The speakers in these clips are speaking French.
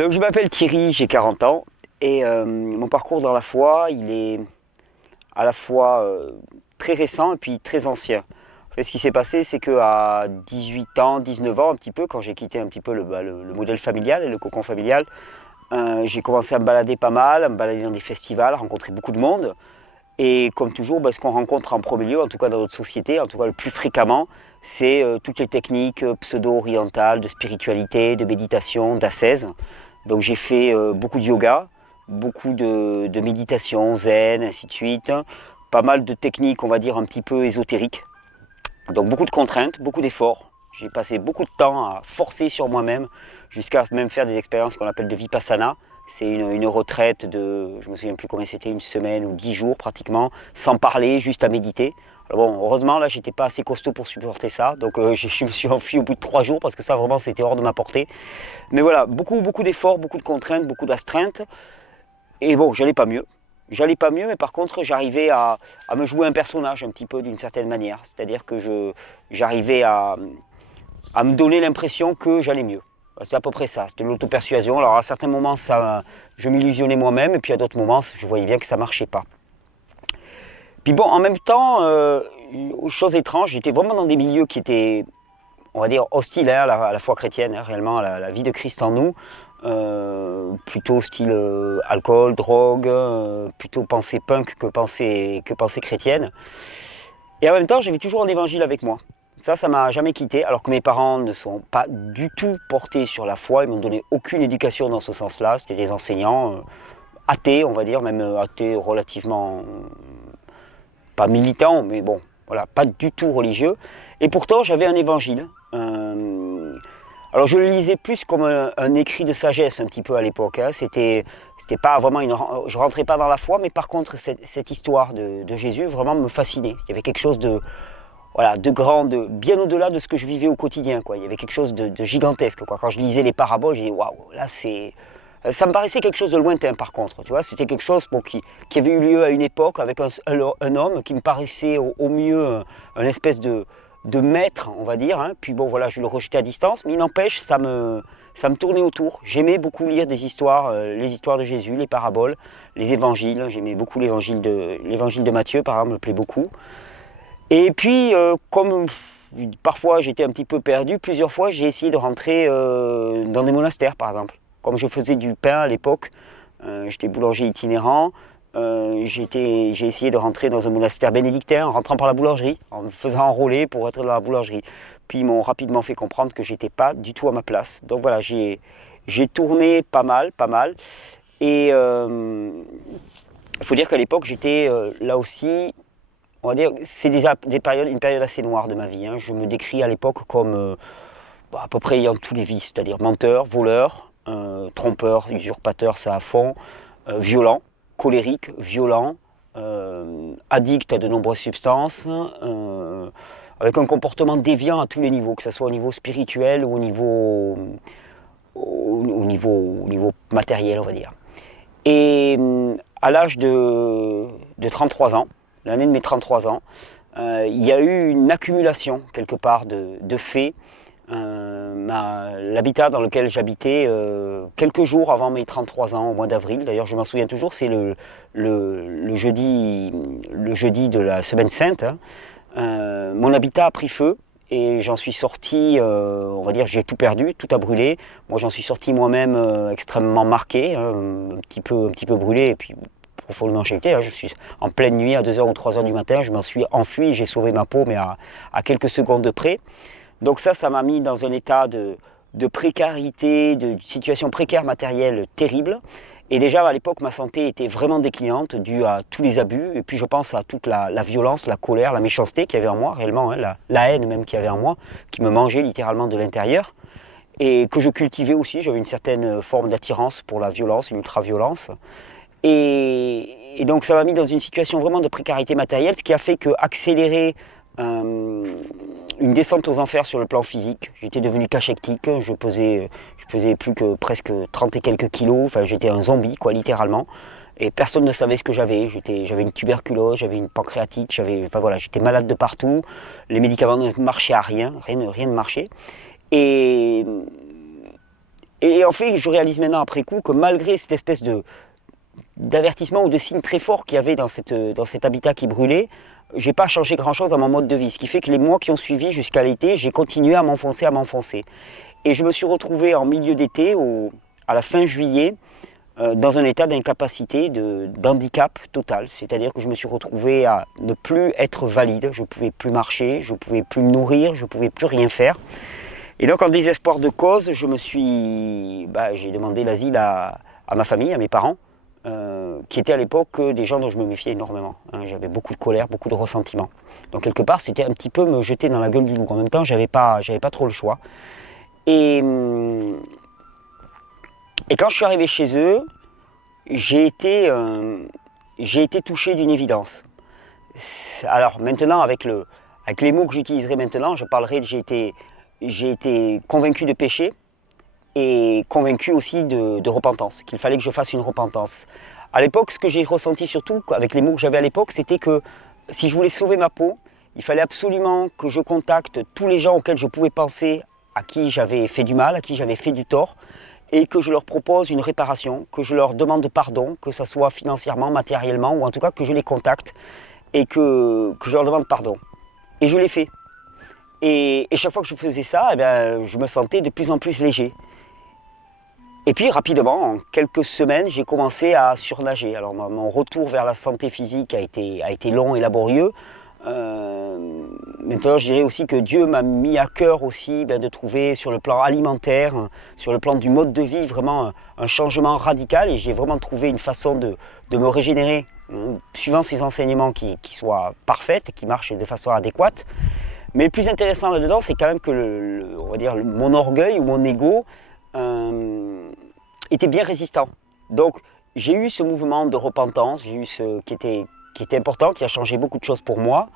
Donc je m'appelle Thierry, j'ai 40 ans et mon parcours dans la foi, il est à la fois très récent et puis très ancien. En fait, ce qui s'est passé, c'est qu'à 18 ans, 19 ans, un petit peu, quand j'ai quitté un petit peu le modèle familial et le cocon familial, j'ai commencé à me balader pas mal, à me balader dans des festivals, à rencontrer beaucoup de monde. Et comme toujours, ce qu'on rencontre en premier lieu, en tout cas dans notre société, en tout cas le plus fréquemment, c'est toutes les techniques pseudo-orientales de spiritualité, de méditation, d'ascèse. Donc j'ai fait beaucoup de yoga, beaucoup de méditation, zen, ainsi de suite. Pas mal de techniques, on va dire, un petit peu ésotériques. Donc beaucoup de contraintes, beaucoup d'efforts. J'ai passé beaucoup de temps à forcer sur moi-même, jusqu'à même faire des expériences qu'on appelle de vipassana. C'est une retraite de, je me souviens plus combien c'était, une semaine ou 10 jours pratiquement, sans parler, juste à méditer. Alors bon, heureusement, là, j'étais pas assez costaud pour supporter ça, donc je me suis enfui au bout de 3 jours parce que ça, vraiment, c'était hors de ma portée. Mais voilà, beaucoup d'efforts, beaucoup de contraintes, beaucoup d'astreintes. Et bon, j'allais pas mieux. J'allais pas mieux, mais par contre, j'arrivais à me jouer un personnage un petit peu d'une certaine manière. C'est-à-dire que j'arrivais à me donner l'impression que j'allais mieux. C'est à peu près ça, c'était l'auto-persuasion. Alors à certains moments, je m'illusionnais moi-même, et puis à d'autres moments, je voyais bien que ça ne marchait pas. Puis bon, en même temps, chose étrange, j'étais vraiment dans des milieux qui étaient, on va dire, hostiles à la foi chrétienne, réellement, à la vie de Christ en nous. Plutôt style alcool, drogue, plutôt pensée punk que pensée chrétienne. Et en même temps, j'avais toujours un évangile avec moi. Ça m'a jamais quitté, alors que mes parents ne sont pas du tout portés sur la foi, ils m'ont donné aucune éducation dans ce sens-là. C'était des enseignants athées, on va dire, même athées relativement, pas militants, mais bon, voilà, pas du tout religieux. Et pourtant, j'avais un évangile. Alors je le lisais plus comme un écrit de sagesse un petit peu à l'époque. C'était pas vraiment je rentrais pas dans la foi, mais par contre cette histoire de Jésus vraiment me fascinait. Il y avait quelque chose de, voilà, de grand, bien au-delà de ce que je vivais au quotidien, quoi. Il y avait quelque chose de gigantesque, quoi. Quand je lisais les paraboles, j'ai dit waouh, là c'est, ça me paraissait quelque chose de lointain par contre, tu vois. C'était quelque chose qui avait eu lieu à une époque avec un homme qui me paraissait au mieux un espèce de maître, on va dire. Puis bon, voilà, je le rejetais à distance, mais il n'empêche, ça me tournait autour. J'aimais beaucoup lire des histoires, les histoires de Jésus, les paraboles, les évangiles. J'aimais beaucoup l'évangile de Matthieu, par exemple, me plaît beaucoup. Et puis, comme parfois j'étais un petit peu perdu, plusieurs fois j'ai essayé de rentrer dans des monastères, par exemple. Comme je faisais du pain à l'époque, j'étais boulanger itinérant, j'ai essayé de rentrer dans un monastère bénédictin en rentrant par la boulangerie, en me faisant enrôler pour être dans la boulangerie. Puis ils m'ont rapidement fait comprendre que j'étais pas du tout à ma place. Donc voilà, j'ai tourné pas mal, pas mal. Et il faut dire qu'à l'époque j'étais là aussi, on va dire, c'est une période assez noire de ma vie. Je me décris à l'époque comme à peu près ayant tous les vices, c'est-à-dire menteur, voleur, trompeur, usurpateur, ça à fond, violent, colérique, violent, addict à de nombreuses substances, avec un comportement déviant à tous les niveaux, que ce soit au niveau spirituel ou au niveau matériel, on va dire. Et à l'âge de 33 ans, l'année de mes 33 ans, il y a eu une accumulation quelque part de faits. L'habitat dans lequel j'habitais quelques jours avant mes 33 ans, au mois d'avril, d'ailleurs je m'en souviens toujours, c'est le jeudi de la Semaine Sainte, mon habitat a pris feu. Et j'en suis sorti, on va dire, j'ai tout perdu, tout a brûlé. Moi, j'en suis sorti moi-même extrêmement marqué, un petit peu brûlé, et puis profondément jeté. Je suis en pleine nuit, à 2 heures ou 3 heures du matin, je m'en suis enfui, j'ai sauvé ma peau, mais à quelques secondes de près. Donc ça m'a mis dans un état de précarité, de situation précaire matérielle terrible. Et déjà à l'époque, ma santé était vraiment déclinante due à tous les abus. Et puis je pense à toute la violence, la colère, la méchanceté qu'il y avait en moi, réellement, la haine même qu'il y avait en moi, qui me mangeait littéralement de l'intérieur. Et que je cultivais aussi, j'avais une certaine forme d'attirance pour la violence, une ultra-violence. Et donc ça m'a mis dans une situation vraiment de précarité matérielle, ce qui a fait que accélérer une descente aux enfers sur le plan physique. J'étais devenu cachectique, je pesais plus que presque 30 et quelques kilos, enfin j'étais un zombie quoi, littéralement. Et personne ne savait ce que j'avais. J'avais une tuberculose, j'avais une pancréatite, voilà, j'étais malade de partout. Les médicaments ne marchaient à rien ne marchait. Et Et en fait, je réalise maintenant après coup que malgré cette espèce d'avertissement ou de signe très fort qu'il y avait dans cet habitat qui brûlait, j'ai pas changé grand-chose dans mon mode de vie. Ce qui fait que les mois qui ont suivi jusqu'à l'été, j'ai continué à m'enfoncer, à m'enfoncer. Et je me suis retrouvé en milieu d'été, à la fin juillet, dans un état d'incapacité, d'handicap total. C'est-à-dire que je me suis retrouvé à ne plus être valide. Je ne pouvais plus marcher, je ne pouvais plus me nourrir, je ne pouvais plus rien faire. Et donc en désespoir de cause, j'ai demandé l'asile à ma famille, à mes parents, qui étaient à l'époque des gens dont je me méfiais énormément. J'avais beaucoup de colère, beaucoup de ressentiment. Donc quelque part, c'était un petit peu me jeter dans la gueule du loup. En même temps, j'avais pas trop le choix. Et quand je suis arrivé chez eux, j'ai été touché d'une évidence. Alors maintenant, avec les mots que j'utiliserai maintenant, je parlerai de j'ai été convaincu de péché et convaincu aussi de repentance, qu'il fallait que je fasse une repentance. À l'époque, ce que j'ai ressenti surtout, avec les mots que j'avais à l'époque, c'était que si je voulais sauver ma peau, il fallait absolument que je contacte tous les gens auxquels je pouvais penser, à qui j'avais fait du mal, à qui j'avais fait du tort, et que je leur propose une réparation, que je leur demande pardon, que ce soit financièrement, matériellement, ou en tout cas que je les contacte et que je leur demande pardon. Et je l'ai fait. Et chaque fois que je faisais ça, je me sentais de plus en plus léger. Et puis rapidement, en quelques semaines, j'ai commencé à surnager. Alors mon retour vers la santé physique a été long et laborieux. Maintenant, je dirais aussi que Dieu m'a mis à cœur aussi de trouver sur le plan alimentaire, sur le plan du mode de vie, vraiment un changement radical. Et j'ai vraiment trouvé une façon de me régénérer, suivant ces enseignements qui soient parfaites, qui marchent de façon adéquate. Mais le plus intéressant là-dedans, c'est quand même que on va dire, mon orgueil ou mon ego était bien résistant. Donc j'ai eu ce mouvement de repentance, j'ai eu ce qui était important, qui a changé beaucoup de choses pour moi.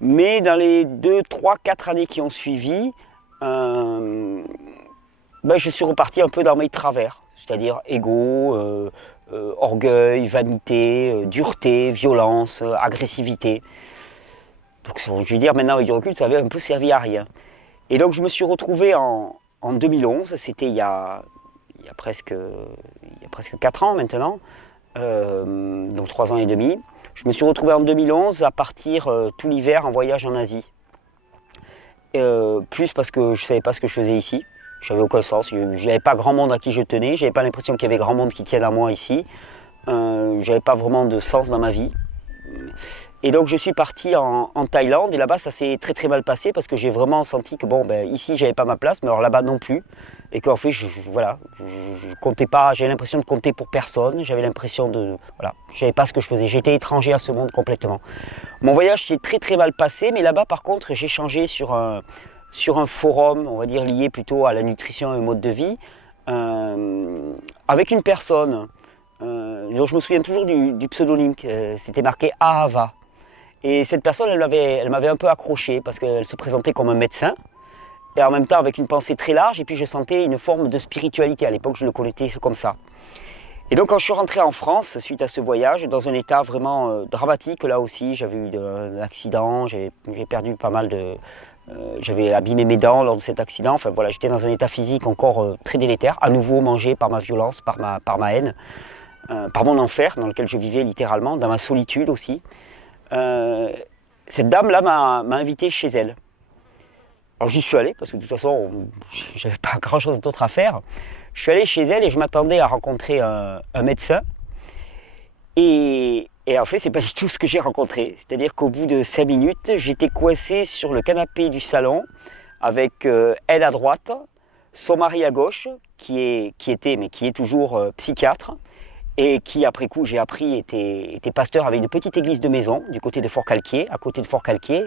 Mais dans les 2, 3, 4 années qui ont suivi, je suis reparti un peu dans mes travers, c'est-à-dire ego, orgueil, vanité, dureté, violence, agressivité. Donc je veux dire maintenant avec du recul, ça avait un peu servi à rien. Et donc je me suis retrouvé en 2011, c'était il y a presque 4 ans maintenant, donc 3 ans et demi. Je me suis retrouvé en 2011 à partir tout l'hiver en voyage en Asie. Plus parce que je ne savais pas ce que je faisais ici. Je n'avais aucun sens. Je n'avais pas grand monde à qui je tenais. Je n'avais pas l'impression qu'il y avait grand monde qui tienne à moi ici. Je n'avais pas vraiment de sens dans ma vie. Et donc je suis parti en Thaïlande et là-bas ça s'est très très mal passé parce que j'ai vraiment senti que ici j'avais pas ma place, mais alors là-bas non plus. Et qu'en fait je comptais pas, j'avais l'impression de compter pour personne, j'avais l'impression je savais pas ce que je faisais, j'étais étranger à ce monde complètement. Mon voyage s'est très très mal passé, mais là-bas par contre j'ai changé sur un forum, on va dire lié plutôt à la nutrition et au mode de vie, avec une personne. Donc je me souviens toujours du pseudonyme, c'était marqué Ahava. Et cette personne, elle m'avait un peu accroché parce qu'elle se présentait comme un médecin et en même temps avec une pensée très large, et puis je sentais une forme de spiritualité. À l'époque, je le connaissais comme ça. Et donc quand je suis rentré en France, suite à ce voyage, dans un état vraiment dramatique, là aussi, j'avais eu un accident, j'ai perdu pas mal de... j'avais abîmé mes dents lors de cet accident. Enfin voilà, j'étais dans un état physique encore très délétère, à nouveau mangé par ma violence, par ma haine. Par mon enfer dans lequel je vivais littéralement, dans ma solitude aussi. Cette dame-là m'a invité chez elle. Alors j'y suis allé parce que de toute façon, j'avais pas grand-chose d'autre à faire. Je suis allé chez elle et je m'attendais à rencontrer un médecin. Et en fait, c'est pas du tout ce que j'ai rencontré. C'est-à-dire qu'au bout de 5 minutes, j'étais coincé sur le canapé du salon avec elle à droite, son mari à gauche, qui est toujours psychiatre. Et qui, après coup, j'ai appris, était pasteur, avait une petite église de maison du côté de Fort-Calquier, à côté de Fort-Calquier.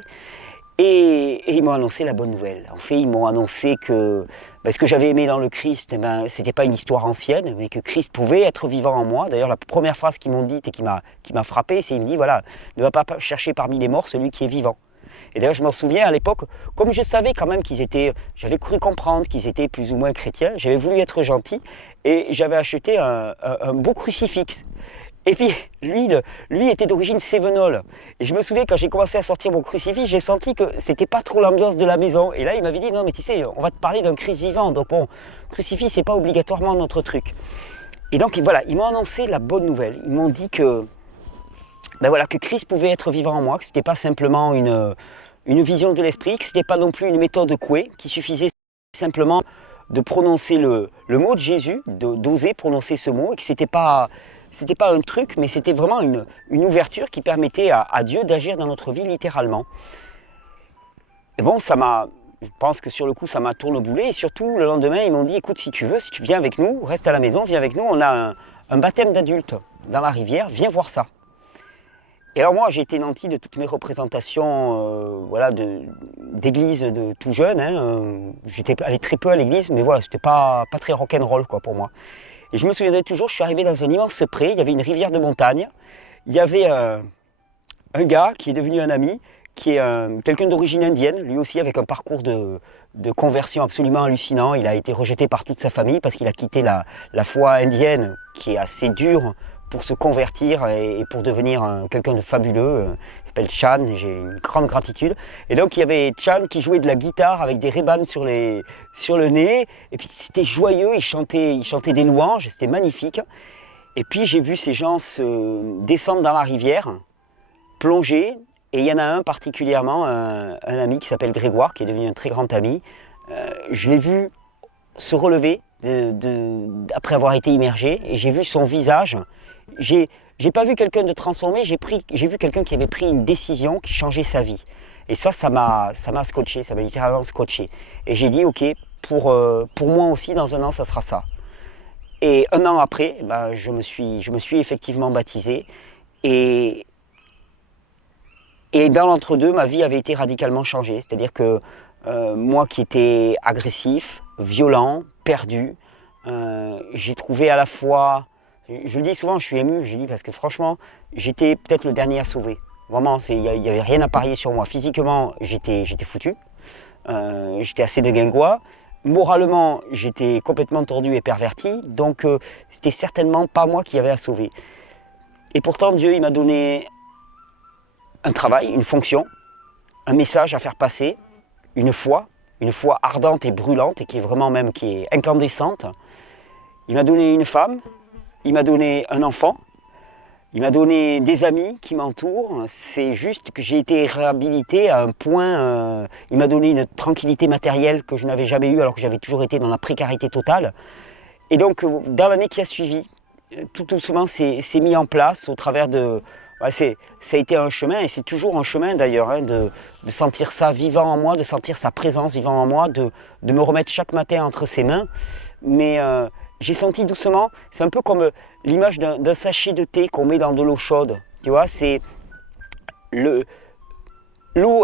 Et ils m'ont annoncé la bonne nouvelle. En fait, ils m'ont annoncé que ce que j'avais aimé dans le Christ, ce n'était pas une histoire ancienne, mais que Christ pouvait être vivant en moi. D'ailleurs, la première phrase qu'ils m'ont dite et qui m'a frappé, c'est, il me dit, voilà, ne va pas chercher parmi les morts celui qui est vivant. Et d'ailleurs, je m'en souviens à l'époque, comme je savais quand même j'avais cru comprendre qu'ils étaient plus ou moins chrétiens, j'avais voulu être gentil et j'avais acheté un beau crucifix. Et puis, lui était d'origine sévenole. Et je me souviens, quand j'ai commencé à sortir mon crucifix, j'ai senti que c'était pas trop l'ambiance de la maison. Et là, il m'avait dit, non, mais tu sais, on va te parler d'un Christ vivant. Donc bon, crucifix, c'est pas obligatoirement notre truc. Et donc, voilà, ils m'ont annoncé la bonne nouvelle. Ils m'ont dit que, ben voilà, que Christ pouvait être vivant en moi, que c'était pas simplement une vision de l'esprit, que c'était pas non plus une méthode couée, qu'il suffisait simplement de prononcer le mot de Jésus, d'oser prononcer ce mot, et que c'était pas un truc, mais c'était vraiment une ouverture qui permettait à Dieu d'agir dans notre vie littéralement. Et bon, je pense que sur le coup, ça m'a tourneboulé. Et surtout, le lendemain, ils m'ont dit, écoute, si tu veux, si tu viens avec nous, reste à la maison, viens avec nous, on a un baptême d'adulte dans la rivière, viens voir ça. Et alors moi, j'ai été nanti de toutes mes représentations voilà, d'église de tout jeune. Hein, j'étais allé très peu à l'église, mais voilà, c'était pas très rock'n'roll quoi, pour moi. Et je me souviendrai toujours, je suis arrivé dans un immense pré, il y avait une rivière de montagne, il y avait un gars qui est devenu un ami, qui est quelqu'un d'origine indienne, lui aussi avec un parcours de conversion absolument hallucinant. Il a été rejeté par toute sa famille parce qu'il a quitté la foi indienne, qui est assez dure, pour se convertir et pour devenir quelqu'un de fabuleux. Il s'appelle Chan, j'ai une grande gratitude. Et donc il y avait Chan qui jouait de la guitare avec des Ray-Ban sur le nez, et puis c'était joyeux, il chantait des louanges, c'était magnifique. Et puis j'ai vu ces gens se descendre dans la rivière, plonger, et il y en a un particulièrement, un ami qui s'appelle Grégoire, qui est devenu un très grand ami. Je l'ai vu se relever après avoir été immergé, et j'ai vu son visage. J'ai pas vu quelqu'un de transformé, j'ai vu quelqu'un qui avait pris une décision qui changeait sa vie. Et ça m'a scotché, ça m'a littéralement scotché. Et j'ai dit, ok, pour moi aussi, dans un an, ça sera ça. Et un an après, ben, je me suis effectivement baptisé. Et dans l'entre-deux, ma vie avait été radicalement changée. C'est-à-dire que moi qui étais agressif, violent, perdu, j'ai trouvé à la fois... Je le dis souvent, je suis ému, je dis parce que franchement, j'étais peut-être le dernier à sauver. Vraiment, il n'y avait rien à parier sur moi. Physiquement, j'étais foutu. J'étais assez déglingois. Moralement, j'étais complètement tordu et perverti. Donc, c'était certainement pas moi qui avait à sauver. Et pourtant, Dieu, il m'a donné un travail, une fonction, un message à faire passer, une foi ardente et brûlante, et qui est incandescente. Il m'a donné une femme, il m'a donné un enfant, il m'a donné des amis qui m'entourent. C'est juste que j'ai été réhabilité à un point, il m'a donné une tranquillité matérielle que je n'avais jamais eue alors que j'avais toujours été dans la précarité totale. Et donc, dans l'année qui a suivi, tout doucement, c'est mis en place au travers de... Ouais, ça a été un chemin, et c'est toujours un chemin d'ailleurs, hein, de sentir ça vivant en moi, de sentir sa présence vivant en moi, de me remettre chaque matin entre ses mains. Mais j'ai senti doucement, c'est un peu comme l'image d'un sachet de thé qu'on met dans de l'eau chaude. Tu vois, c'est l'eau,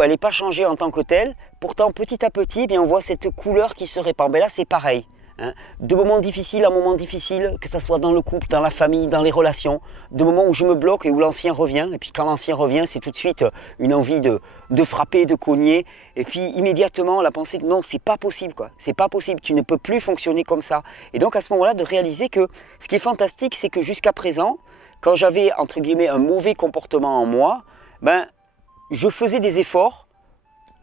elle n'est pas changée en tant que telle. Pourtant, petit à petit, bien, on voit cette couleur qui se répand. Ben là, c'est pareil. Hein. De moments difficiles à moments difficiles, que ce soit dans le couple, dans la famille, dans les relations, de moments où je me bloque et où l'ancien revient. Et puis quand l'ancien revient, c'est tout de suite une envie de frapper, de cogner. Et puis immédiatement, la pensée que non, c'est pas possible, quoi. C'est pas possible, tu ne peux plus fonctionner comme ça. Et donc à ce moment-là, de réaliser que ce qui est fantastique, c'est que jusqu'à présent, quand j'avais, entre guillemets, un mauvais comportement en moi, ben, je faisais des efforts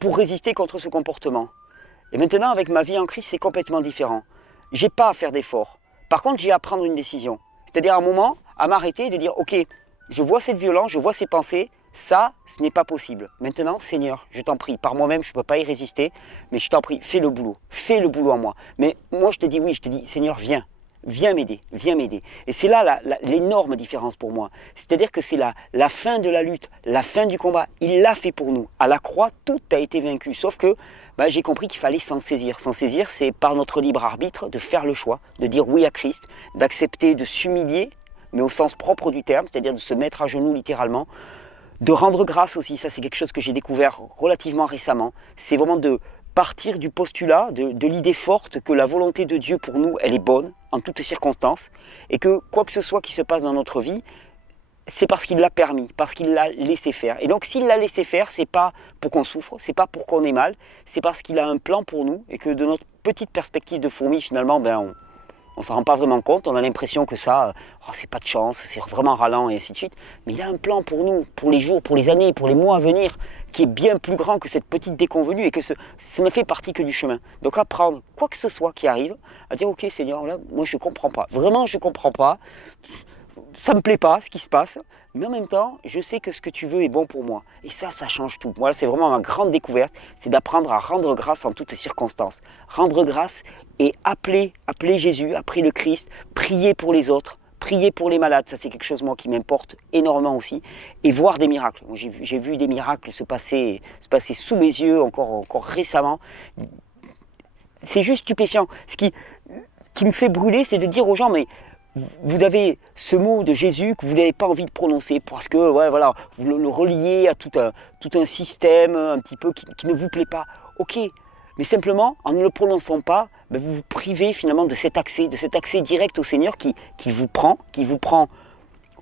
pour résister contre ce comportement. Et maintenant, avec ma vie en Christ, c'est complètement différent. J'ai pas à faire d'efforts. Par contre, j'ai à prendre une décision. C'est-à-dire à un moment, à m'arrêter et de dire, ok, je vois cette violence, je vois ces pensées, ça, ce n'est pas possible. Maintenant, Seigneur, je t'en prie, par moi-même, je ne peux pas y résister, mais je t'en prie, fais le boulot en moi. Mais moi, je te dis oui, je te dis, Seigneur, viens m'aider, viens m'aider. Et c'est là l'énorme différence pour moi. C'est-à-dire que c'est la fin de la lutte, la fin du combat. Il l'a fait pour nous. À la croix, tout a été vaincu. Sauf que j'ai compris qu'il fallait s'en saisir. S'en saisir, c'est par notre libre arbitre de faire le choix, de dire oui à Christ, d'accepter de s'humilier, mais au sens propre du terme, c'est-à-dire de se mettre à genoux littéralement, de rendre grâce aussi. Ça, c'est quelque chose que j'ai découvert relativement récemment. C'est vraiment de partir du postulat, de l'idée forte que la volonté de Dieu pour nous, elle est bonne en toutes circonstances, et que quoi que ce soit qui se passe dans notre vie, c'est parce qu'il l'a permis, parce qu'il l'a laissé faire. Et donc s'il l'a laissé faire, c'est pas pour qu'on souffre, c'est pas pour qu'on ait mal, c'est parce qu'il a un plan pour nous, et que de notre petite perspective de fourmi, finalement, On ne s'en rend pas vraiment compte, on a l'impression que ça, c'est pas de chance, c'est vraiment ralent et ainsi de suite. Mais il a un plan pour nous, pour les jours, pour les années, pour les mois à venir, qui est bien plus grand que cette petite déconvenue et que ce ne fait partie que du chemin. Donc apprendre quoi que ce soit qui arrive, à dire ok Seigneur, là, moi je ne comprends pas, vraiment je ne comprends pas, ça ne me plaît pas ce qui se passe, mais en même temps, je sais que ce que tu veux est bon pour moi. Et ça change tout. Moi, c'est vraiment ma grande découverte, c'est d'apprendre à rendre grâce en toutes circonstances. Rendre grâce et appeler Jésus, appeler le Christ, prier pour les autres, prier pour les malades. Ça, c'est quelque chose, moi, qui m'importe énormément aussi. Et voir des miracles. Moi, j'ai vu des miracles se passer sous mes yeux encore récemment. C'est juste stupéfiant. Ce qui me fait brûler, c'est de dire aux gens, mais vous avez ce mot de Jésus que vous n'avez pas envie de prononcer parce que vous le reliez à tout un système un petit peu qui ne vous plaît pas. Ok, mais simplement en ne le prononçant pas, vous vous privez finalement de cet accès direct au Seigneur qui vous prend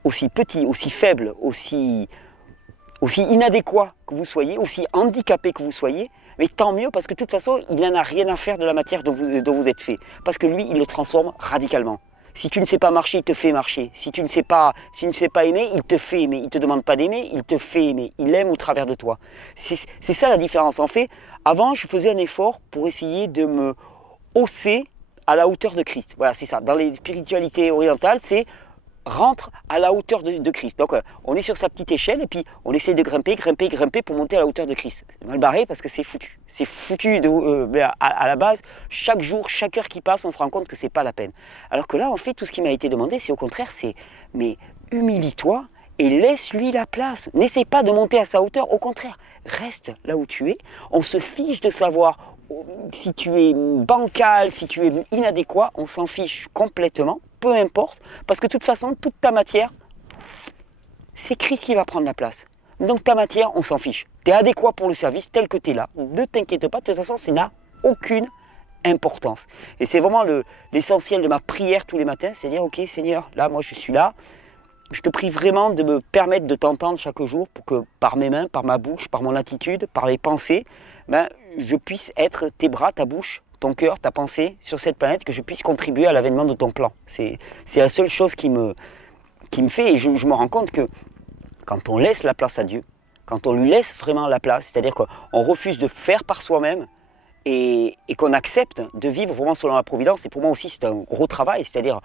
aussi petit, aussi faible, aussi inadéquat que vous soyez, aussi handicapé que vous soyez. Mais tant mieux parce que de toute façon, il n'en a rien à faire de la matière dont vous êtes fait. Parce que lui, il le transforme radicalement. Si tu ne sais pas marcher, il te fait marcher. Si tu ne sais pas aimer, il te fait aimer. Il ne te demande pas d'aimer, il te fait aimer. Il aime au travers de toi. C'est ça la différence. En fait, avant, je faisais un effort pour essayer de me hausser à la hauteur de Christ. Voilà, c'est ça. Dans les spiritualités orientales, c'est rentre à la hauteur de Christ. Donc on est sur sa petite échelle et puis on essaie de grimper pour monter à la hauteur de Christ. C'est mal barré parce que c'est foutu. C'est foutu à la base. Chaque jour, chaque heure qui passe, on se rend compte que c'est pas la peine. Alors que là, en fait, tout ce qui m'a été demandé, c'est au contraire, mais humilie-toi et laisse-lui la place. N'essaie pas de monter à sa hauteur. Au contraire, reste là où tu es. On se fiche de savoir si tu es bancal, si tu es inadéquat, on s'en fiche complètement, peu importe, parce que de toute façon, toute ta matière, c'est Christ qui va prendre la place. Donc ta matière, on s'en fiche. Tu es adéquat pour le service tel que tu es là, ne t'inquiète pas, de toute façon, ça n'a aucune importance. Et c'est vraiment l'essentiel de ma prière tous les matins, c'est dire, ok Seigneur, là, moi je suis là, je te prie vraiment de me permettre de t'entendre chaque jour pour que par mes mains, par ma bouche, par mon attitude, par les pensées, je puisse être tes bras, ta bouche, ton cœur, ta pensée sur cette planète, que je puisse contribuer à l'avènement de ton plan. C'est la seule chose qui me fait, et je me rends compte que quand on laisse la place à Dieu, quand on lui laisse vraiment la place, c'est-à-dire qu'on refuse de faire par soi-même, et qu'on accepte de vivre vraiment selon la providence, et pour moi aussi c'est un gros travail, c'est-à-dire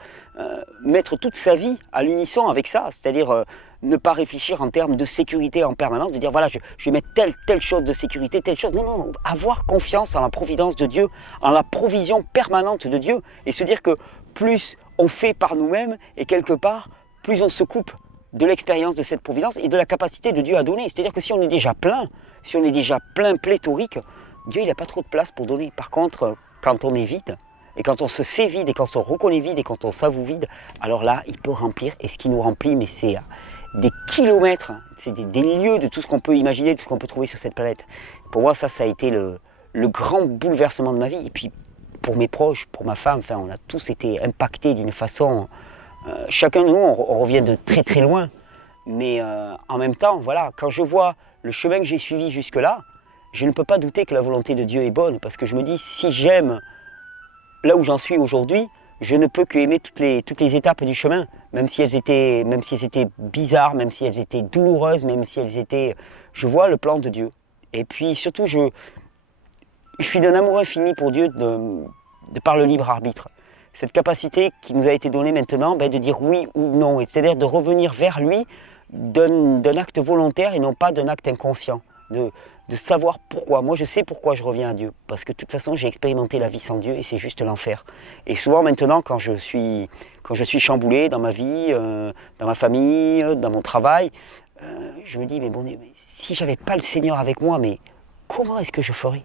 mettre toute sa vie à l'unisson avec ça, c'est-à-dire ne pas réfléchir en termes de sécurité en permanence, de dire voilà je vais mettre telle chose de sécurité, telle chose, non, avoir confiance en la providence de Dieu, en la provision permanente de Dieu, et se dire que plus on fait par nous-mêmes, et quelque part, plus on se coupe de l'expérience de cette providence et de la capacité de Dieu à donner, c'est-à-dire que si on est déjà plein, pléthorique, Dieu, il n'a pas trop de place pour donner. Par contre, quand on est vide, et quand on se sait vide, et quand on se reconnaît vide, et quand on s'avoue vide, alors là, il peut remplir. Et ce qui nous remplit, mais c'est des kilomètres, c'est des lieux de tout ce qu'on peut imaginer, de tout ce qu'on peut trouver sur cette planète. Pour moi, ça a été le grand bouleversement de ma vie. Et puis, pour mes proches, pour ma femme, on a tous été impactés d'une façon... chacun de nous, on revient de très très loin. Mais en même temps, voilà, quand je vois le chemin que j'ai suivi jusque-là, je ne peux pas douter que la volonté de Dieu est bonne, parce que je me dis, si j'aime là où j'en suis aujourd'hui, je ne peux qu'aimer toutes les étapes du chemin, même si elles étaient bizarres, même si elles étaient douloureuses, même si elles étaient... Je vois le plan de Dieu. Et puis surtout, je suis d'un amour infini pour Dieu de par le libre arbitre. Cette capacité qui nous a été donnée maintenant, de dire oui ou non, c'est-à-dire de revenir vers lui d'un acte volontaire et non pas d'un acte inconscient. De savoir pourquoi. Moi, je sais pourquoi je reviens à Dieu. Parce que de toute façon, j'ai expérimenté la vie sans Dieu et c'est juste l'enfer. Et souvent maintenant, quand je suis chamboulé dans ma vie, dans ma famille, dans mon travail, je me dis, mais bon Dieu, mais si j'avais pas le Seigneur avec moi, mais comment est-ce que je ferais?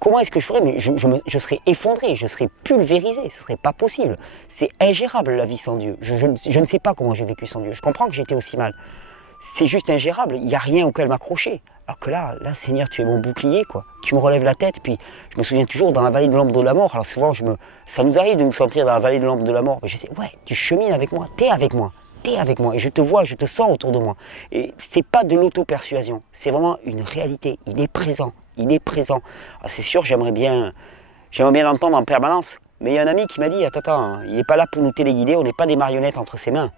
Comment est-ce que je ferais? Mais je serais effondré, je serais pulvérisé, ce serait pas possible. C'est ingérable la vie sans Dieu. Je ne sais pas comment j'ai vécu sans Dieu. Je comprends que j'étais aussi mal. C'est juste ingérable, il n'y a rien auquel m'accrocher. Alors que là, Seigneur, tu es mon bouclier, quoi. Tu me relèves la tête, puis je me souviens toujours dans la vallée de l'ombre de la mort. Alors souvent, ça nous arrive de nous sentir dans la vallée de l'ombre de la mort. Mais je sais, ouais, tu chemines avec moi, t'es avec moi, et je te vois, je te sens autour de moi. Et c'est pas de l'auto-persuasion, c'est vraiment une réalité. Il est présent. Alors, c'est sûr, j'aimerais bien l'entendre en permanence. Mais il y a un ami qui m'a dit, attends, il n'est pas là pour nous téléguider, on n'est pas des marionnettes entre ses mains.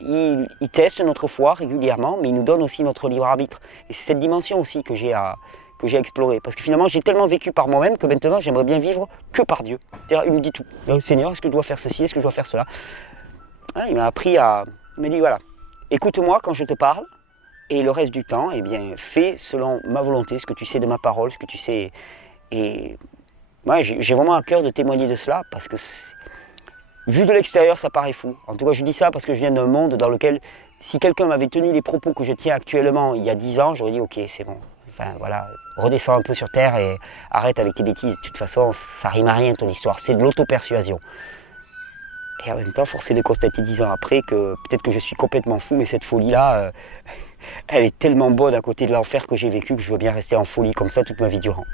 Il teste notre foi régulièrement, mais il nous donne aussi notre libre arbitre. Et c'est cette dimension aussi que j'ai à explorer. Parce que finalement, j'ai tellement vécu par moi-même que maintenant, j'aimerais bien vivre que par Dieu. C'est-à-dire, il me dit tout. Seigneur, est-ce que je dois faire ceci, est-ce que je dois faire cela? Il m'a appris à... Il m'a dit, voilà, écoute-moi quand je te parle, et le reste du temps, eh bien, fais selon ma volonté, ce que tu sais de ma parole, ce que tu sais. Et moi, j'ai vraiment à cœur de témoigner de cela, parce que vu de l'extérieur, ça paraît fou. En tout cas, je dis ça parce que je viens d'un monde dans lequel, si quelqu'un m'avait tenu les propos que je tiens actuellement il y a 10 ans, j'aurais dit, ok, c'est bon. Enfin, voilà, redescends un peu sur terre et arrête avec tes bêtises. De toute façon, ça rime à rien ton histoire, c'est de l'auto-persuasion. Et en même temps, force est de constater 10 ans après que peut-être que je suis complètement fou, mais cette folie-là, elle est tellement bonne à côté de l'enfer que j'ai vécu que je veux bien rester en folie comme ça toute ma vie durant.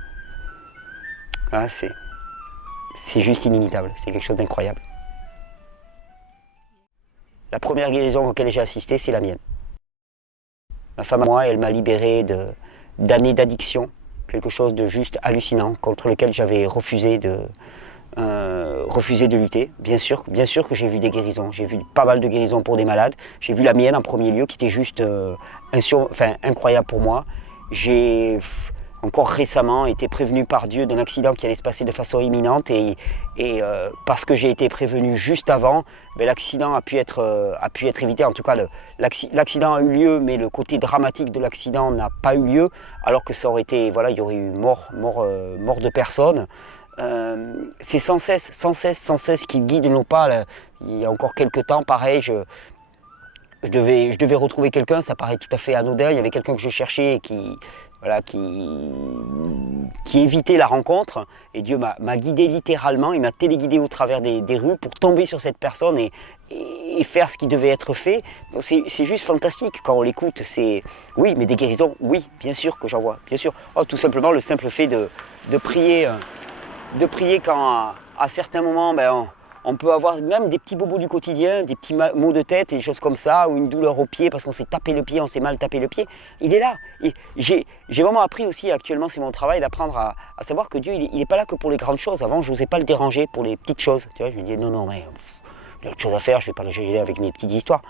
Ah, c'est juste inimitable, c'est quelque chose d'incroyable. La première guérison auquel j'ai assisté, c'est la mienne. Ma femme, moi, elle m'a libéré d'années d'addiction, quelque chose de juste hallucinant, contre lequel j'avais refusé de lutter. Bien sûr que j'ai vu des guérisons. J'ai vu pas mal de guérisons pour des malades. J'ai vu la mienne en premier lieu, qui était juste incroyable pour moi. J'ai encore récemment été prévenu par Dieu d'un accident qui allait se passer de façon imminente et parce que j'ai été prévenu juste avant, l'accident a pu être évité. En tout cas, l'accident a eu lieu, mais le côté dramatique de l'accident n'a pas eu lieu, alors que ça aurait été, voilà, il y aurait eu mort de personnes. C'est sans cesse qu'il guide nos pas. Là. Il y a encore quelques temps, pareil, je devais retrouver quelqu'un, ça paraît tout à fait anodin. Il y avait quelqu'un que je cherchais et qui évitait la rencontre. Et Dieu m'a guidé littéralement, il m'a téléguidé au travers des rues pour tomber sur cette personne et faire ce qui devait être fait. C'est juste fantastique quand on l'écoute. Oui, mais des guérisons, oui, bien sûr que j'en vois, bien sûr. Oh, tout simplement le simple fait de prier quand à certains moments, on peut avoir même des petits bobos du quotidien, des petits maux de tête et des choses comme ça, ou une douleur au pied parce qu'on s'est tapé le pied, on s'est mal tapé le pied. Il est là. J'ai vraiment appris aussi, actuellement c'est mon travail, d'apprendre à savoir que Dieu, il n'est pas là que pour les grandes choses. Avant, je n'osais pas le déranger pour les petites choses. Tu vois, je me disais, non, mais il y a autre chose à faire, je ne vais pas le gêner avec mes petites histoires.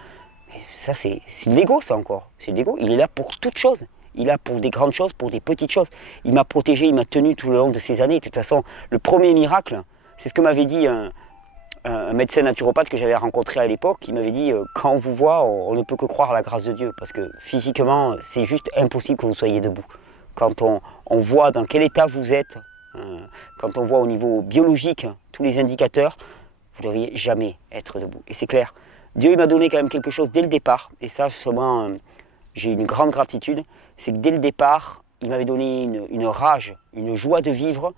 Mais ça, c'est de l'ego, ça encore. C'est de l'ego. Il est là pour toutes choses. Il est là pour des grandes choses, pour des petites choses. Il m'a protégé, il m'a tenu tout le long de ces années. De toute façon, le premier miracle, c'est ce que m'avait dit un médecin naturopathe que j'avais rencontré à l'époque. Il m'avait dit, quand on vous voit, on ne peut que croire à la grâce de Dieu. Parce que physiquement, c'est juste impossible que vous soyez debout. Quand on voit dans quel état vous êtes, quand on voit au niveau biologique tous les indicateurs, vous ne devriez jamais être debout. Et c'est clair. Dieu il m'a donné quand même quelque chose dès le départ. Et ça, sûrement, j'ai une grande gratitude. C'est que dès le départ, il m'avait donné une rage, une joie de vivre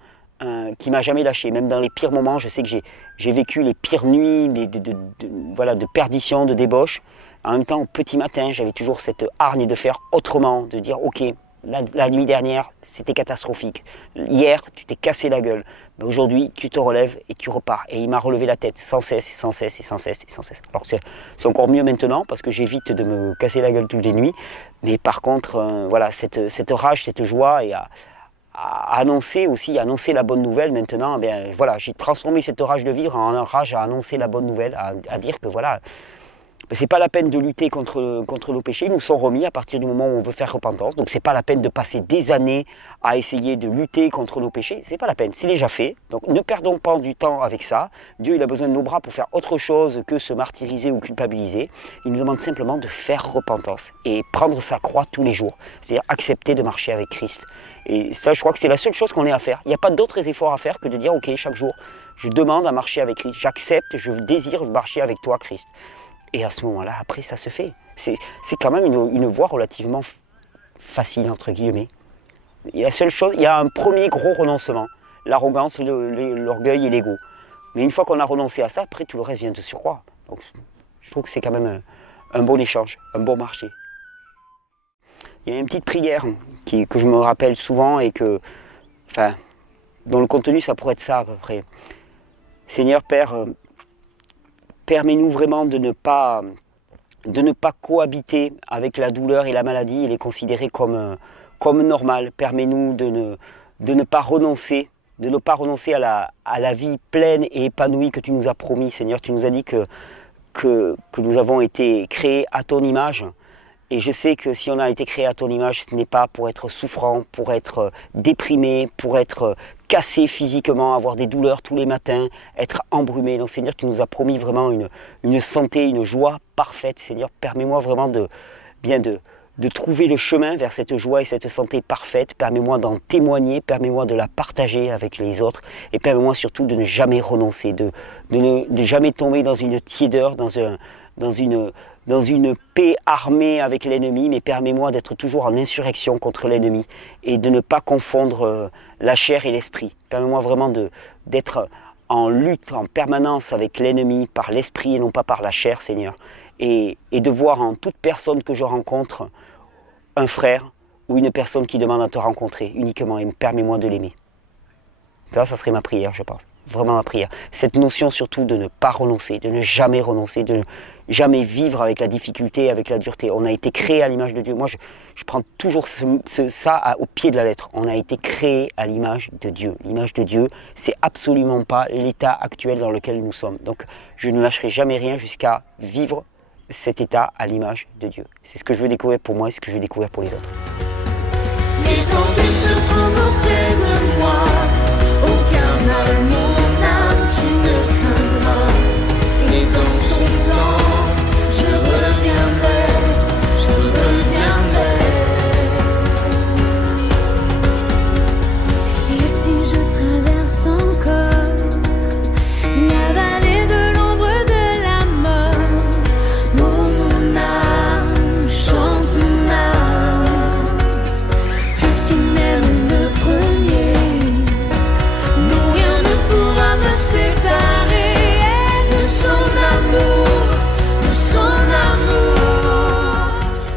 qui m'a jamais lâché. Même dans les pires moments, je sais que j'ai vécu les pires nuits de perdition, de débauche. En même temps, au petit matin, j'avais toujours cette hargne de faire autrement, de dire ok, la nuit dernière, c'était catastrophique. Hier, tu t'es cassé la gueule. Mais aujourd'hui, tu te relèves et tu repars. Et il m'a relevé la tête sans cesse, et sans cesse, et sans cesse, et sans cesse. Alors c'est encore mieux maintenant parce que j'évite de me casser la gueule toutes les nuits. Mais par contre, voilà, cette rage, cette joie et à annoncer la bonne nouvelle maintenant. Voilà, j'ai transformé cette rage de vivre en rage à annoncer la bonne nouvelle, à dire que voilà, c'est pas la peine de lutter contre nos péchés, ils nous sont remis à partir du moment où on veut faire repentance. Donc c'est pas la peine de passer des années à essayer de lutter contre nos péchés, c'est pas la peine, c'est déjà fait. Donc ne perdons pas du temps avec ça. Dieu il a besoin de nos bras pour faire autre chose que se martyriser ou culpabiliser. Il nous demande simplement de faire repentance et prendre sa croix tous les jours, c'est-à-dire accepter de marcher avec Christ. Et ça, je crois que c'est la seule chose qu'on ait à faire. Il n'y a pas d'autres efforts à faire que de dire ok, chaque jour, je demande à marcher avec Christ, j'accepte, je désire marcher avec toi Christ. Et à ce moment-là, après, ça se fait. C'est quand même une voie relativement facile, entre guillemets. Il y a il y a un premier gros renoncement. L'arrogance, l'orgueil et l'ego. Mais une fois qu'on a renoncé à ça, après, tout le reste vient de surcroît. Donc, je trouve que c'est quand même un bon échange, un bon marché. Il y a une petite prière que je me rappelle souvent et dont le contenu, ça pourrait être ça à peu près. Seigneur Père, permets-nous vraiment de ne pas cohabiter avec la douleur et la maladie et les considérer comme normales. Permets-nous de ne pas renoncer de ne pas renoncer à la vie pleine et épanouie que tu nous as promis, Seigneur. Tu nous as dit que nous avons été créés à ton image. Et je sais que si on a été créé à ton image, ce n'est pas pour être souffrant, pour être déprimé, pour être cassé physiquement, avoir des douleurs tous les matins, être embrumé. Donc Seigneur, tu nous as promis vraiment une santé, une joie parfaite. Seigneur, permets-moi vraiment de trouver le chemin vers cette joie et cette santé parfaite. Permets-moi d'en témoigner, permets-moi de la partager avec les autres et permets-moi surtout de ne jamais renoncer, de jamais tomber dans une tiédeur, dans une paix armée avec l'ennemi, mais permets-moi d'être toujours en insurrection contre l'ennemi et de ne pas confondre la chair et l'esprit. Permets-moi vraiment d'être en lutte en permanence avec l'ennemi par l'esprit et non pas par la chair, Seigneur. Et de voir en toute personne que je rencontre un frère ou une personne qui demande à te rencontrer uniquement et permets-moi de l'aimer. Ça serait ma prière, je pense. Vraiment ma prière. Cette notion surtout de ne pas renoncer, de ne jamais renoncer, de ne jamais vivre avec la difficulté, avec la dureté. On a été créé à l'image de Dieu. Moi, je prends toujours ça au pied de la lettre. On a été créé à l'image de Dieu. L'image de Dieu, c'est absolument pas l'état actuel dans lequel nous sommes. Donc, je ne lâcherai jamais rien jusqu'à vivre cet état à l'image de Dieu. C'est ce que je veux découvrir pour moi et ce que je veux découvrir pour les autres. L'étendue se trouve auprès de moi, aucun mal, mon âme, tu ne craindras. Et dans son temps, je